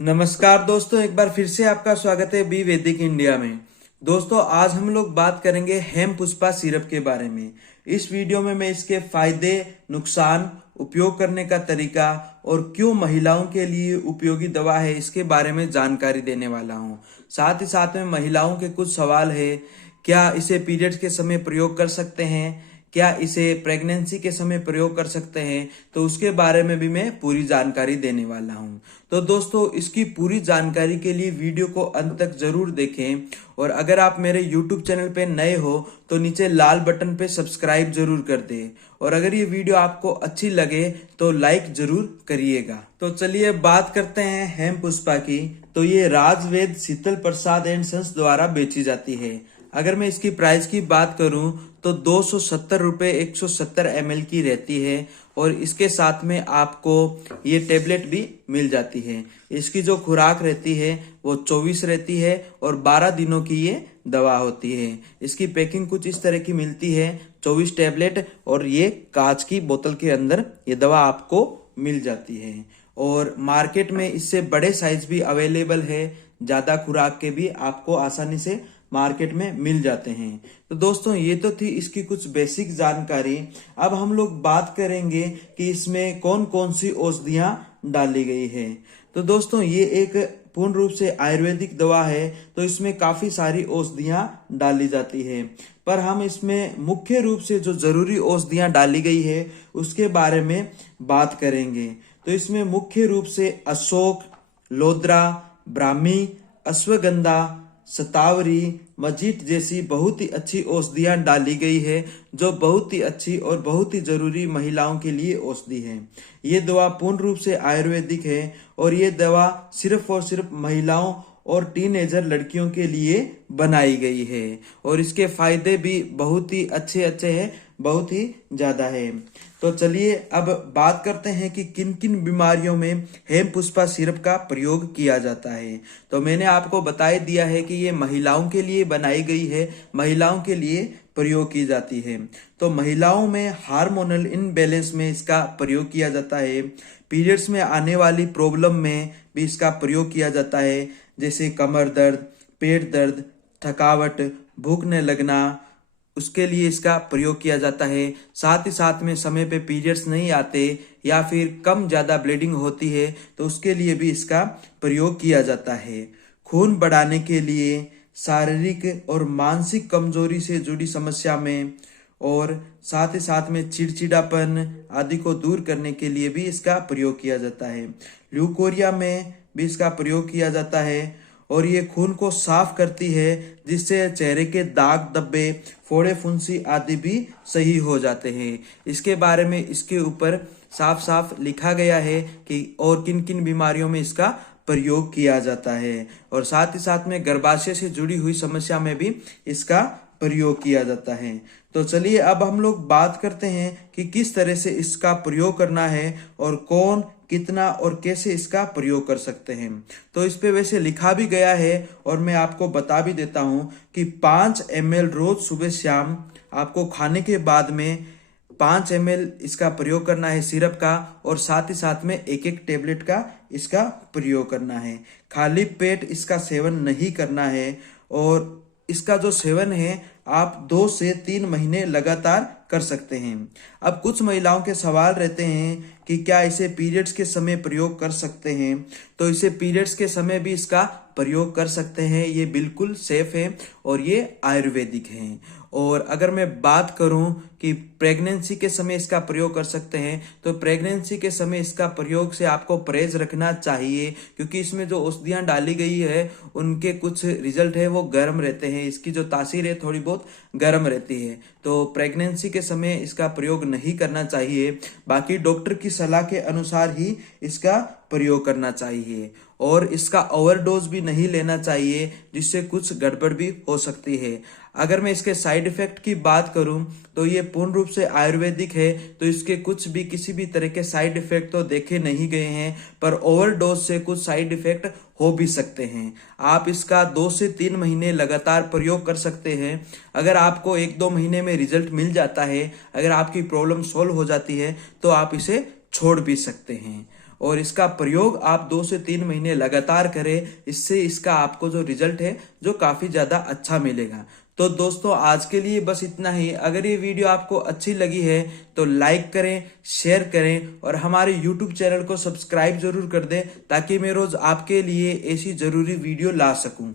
नमस्कार दोस्तों, एक बार फिर से आपका स्वागत है बी वैदिक इंडिया में। दोस्तों, आज हम लोग बात करेंगे हेम पुष्पा सिरप के बारे में। इस वीडियो में मैं इसके फायदे, नुकसान, उपयोग करने का तरीका और क्यों महिलाओं के लिए उपयोगी दवा है इसके बारे में जानकारी देने वाला हूं। साथ ही साथ में महिलाओं के कुछ सवाल है। क्या इसे पीरियड्स के समय प्रयोग कर सकते हैं, क्या इसे प्रेगनेंसी के समय प्रयोग कर सकते हैं, तो उसके बारे में भी मैं पूरी जानकारी देने वाला हूं। तो दोस्तों, इसकी पूरी जानकारी के लिए वीडियो को अंत तक जरूर देखें। और अगर आप मेरे YouTube चैनल पे नए हो तो नीचे लाल बटन पे सब्सक्राइब जरूर कर दें। और अगर ये वीडियो आपको अच्छी लगे तो लाइक जरूर करिएगा। तो चलिए बात करते हैं हेम पुष्पा की। तो ये राजवेद शीतल प्रसाद एंड सन्स द्वारा बेची जाती है। अगर मैं इसकी प्राइस की बात करूं तो 270 रुपये 170 ml की रहती है। और इसके साथ में आपको ये टेबलेट भी मिल जाती है। इसकी जो खुराक रहती है वो 24 रहती है और 12 दिनों की ये दवा होती है। इसकी पैकिंग कुछ इस तरह की मिलती है, 24 टेबलेट, और ये कांच की बोतल के अंदर ये दवा आपको मिल जाती है। और मार्केट में इससे बड़े साइज भी अवेलेबल है, ज्यादा खुराक के भी आपको आसानी से मार्केट में मिल जाते हैं। तो दोस्तों, ये तो थी इसकी कुछ बेसिक जानकारी। अब हम लोग बात करेंगे कि इसमें कौन कौन सी औषधियां डाली गई है। तो दोस्तों, ये एक पूर्ण रूप से आयुर्वेदिक दवा है, तो इसमें काफी सारी औषधियां डाली जाती है। पर हम इसमें मुख्य रूप से जो जरूरी औषधियां डाली गई है उसके बारे में बात करेंगे। तो इसमें मुख्य रूप से अशोक, लोद्रा, ब्राह्मी, अश्वगंधा, शतावरी, मजीठ जैसी बहुत ही अच्छी औषधियां डाली गई है, जो बहुत ही अच्छी और बहुत ही जरूरी महिलाओं के लिए औषधि है। ये दवा पूर्ण रूप से आयुर्वेदिक है और ये दवा सिर्फ और सिर्फ महिलाओं और टीनेजर लड़कियों के लिए बनाई गई है। और इसके फायदे भी बहुत ही अच्छे अच्छे हैं, बहुत ही ज्यादा है। तो चलिए अब बात करते हैं कि किन किन बीमारियों में हेम पुष्पा सिरप का प्रयोग किया जाता है। तो मैंने आपको बता दिया है कि ये महिलाओं के लिए बनाई गई है, महिलाओं के लिए प्रयोग की जाती है। तो महिलाओं में हार्मोनल इनबैलेंस में इसका प्रयोग किया जाता है। पीरियड्स में आने वाली प्रॉब्लम में भी इसका प्रयोग किया जाता है, जैसे कमर दर्द, पेट दर्द, थकावट, भूख न लगना, उसके लिए इसका प्रयोग किया जाता है। साथ ही साथ में समय पे पीरियड्स नहीं आते या फिर कम ज्यादा ब्लीडिंग होती है तो उसके लिए भी इसका प्रयोग किया जाता है। खून बढ़ाने के लिए, शारीरिक और मानसिक कमजोरी से जुड़ी समस्या में, और साथ ही साथ में चिड़चिड़ापन आदि को दूर करने के लिए भी इसका प्रयोग किया जाता है। ल्यूकोरिया में भी इसका प्रयोग किया जाता है और ये खून को साफ करती है, जिससे चेहरे के दाग धब्बे, फोड़े फुंसी आदि भी सही हो जाते हैं। इसके बारे में इसके ऊपर साफ साफ लिखा गया है कि और किन किन बीमारियों में इसका प्रयोग किया जाता है। और साथ ही साथ में गर्भाशय से जुड़ी हुई समस्या में भी इसका प्रयोग किया जाता है। तो चलिए अब हम लोग बात करते हैं कि किस तरह से इसका प्रयोग करना है और कौन, कितना और कैसे इसका प्रयोग कर सकते हैं। तो इस पे वैसे लिखा भी गया है और मैं आपको बता भी देता हूं कि 5 ml रोज सुबह शाम आपको खाने के बाद में 5 ml इसका प्रयोग करना है सिरप का, और साथ ही साथ में एक एक टेबलेट का इसका प्रयोग करना है। खाली पेट इसका सेवन नहीं करना है। और इसका जो सेवन है आप 2 से 3 महीने लगातार कर सकते हैं। अब कुछ महिलाओं के सवाल रहते हैं कि क्या इसे पीरियड्स के समय प्रयोग कर सकते हैं। तो इसे पीरियड्स के समय भी इसका प्रयोग कर सकते हैं, ये बिल्कुल सेफ है और ये आयुर्वेदिक है। और अगर मैं बात करूं कि प्रेगनेंसी के समय इसका प्रयोग कर सकते हैं, तो प्रेगनेंसी के समय इसका प्रयोग से आपको परहेज रखना चाहिए, क्योंकि इसमें जो औषधियां डाली गई है उनके कुछ रिजल्ट है वो गर्म रहते हैं। इसकी जो तासीर है थोड़ी बहुत गर्म रहती है, तो प्रेगनेंसी के समय इसका प्रयोग नहीं करना चाहिए। बाकी डॉक्टर की सलाह के अनुसार ही इसका प्रयोग करना चाहिए। और इसका ओवरडोज भी नहीं लेना चाहिए, जिससे कुछ गड़बड़ भी हो सकती है। अगर मैं इसके साइड इफेक्ट की बात करूं तो ये पूर्ण रूप से आयुर्वेदिक है, तो इसके कुछ भी किसी भी तरह के साइड इफेक्ट तो देखे नहीं गए हैं, पर ओवरडोज से कुछ साइड इफेक्ट हो भी सकते हैं। आप इसका 2 से 3 महीने लगातार प्रयोग कर सकते हैं। अगर आपको 1-2 महीने में रिजल्ट मिल जाता है, अगर आपकी प्रॉब्लम सॉल्व हो जाती है, तो आप इसे छोड़ भी सकते हैं। और इसका प्रयोग आप 2 से 3 महीने लगातार करें। इससे इसका आपको जो रिजल्ट है जो काफी ज्यादा अच्छा मिलेगा। तो दोस्तों आज के लिए बस इतना ही। अगर ये वीडियो आपको अच्छी लगी है तो लाइक करें, शेयर करें और हमारे YouTube चैनल को सब्सक्राइब जरूर कर दें ताकि मैं रोज आपके लिए ऐसी जरूरी वीडियो ला सकूं।